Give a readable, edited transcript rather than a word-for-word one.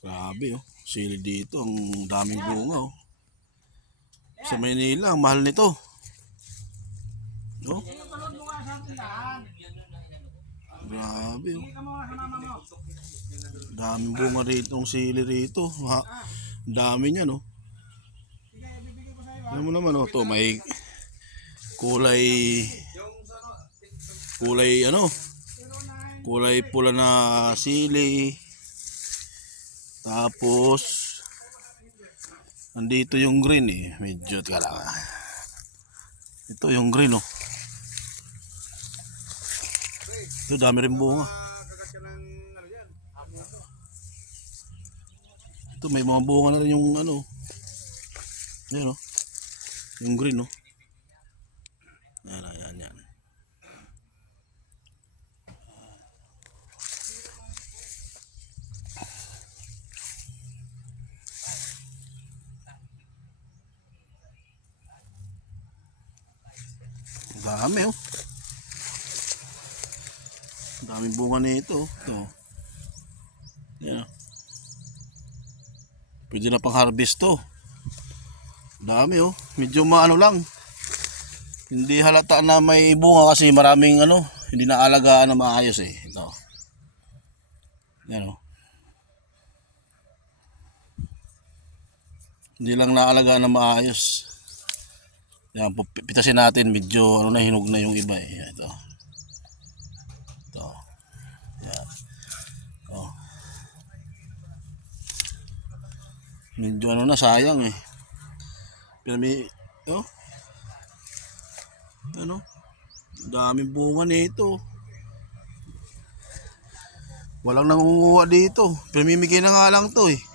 Grabe oh. Sili dito. Ang daming bunga oh. Sa Maynila, ang mahal nito. No? Grabe oh. Daming bunga rito. Ang sili rito. Ha? Dami niya no. Ano mo naman oh. To may kulay ano, kulay pula na sili. Tapos nandito yung green eh, medyo kailangan. Ito yung green oh. Ito dami rin bunga. Ito may mga bunga na rin yung ano. Ayan oh. Yung green oh. Yan. Dami oh. Daming bunga nito. Ito. Yan. Pwede na pang harvest to. Dami oh. Medyo maano lang. Hindi halata na may bunga kasi maraming ano, hindi naalagaan na maayos eh. Ito. Yan oh. Hindi lang naalagaan na maayos. Yan, pitasin natin, medyo ano na, hinog na yung iba eh. Ito. Yan. Oh. Medyo ano na, sayang eh. Pero may, oh. Ano? Daming bunga nito. Walang nangunguha dito. Pero mimigay na nga lang to eh.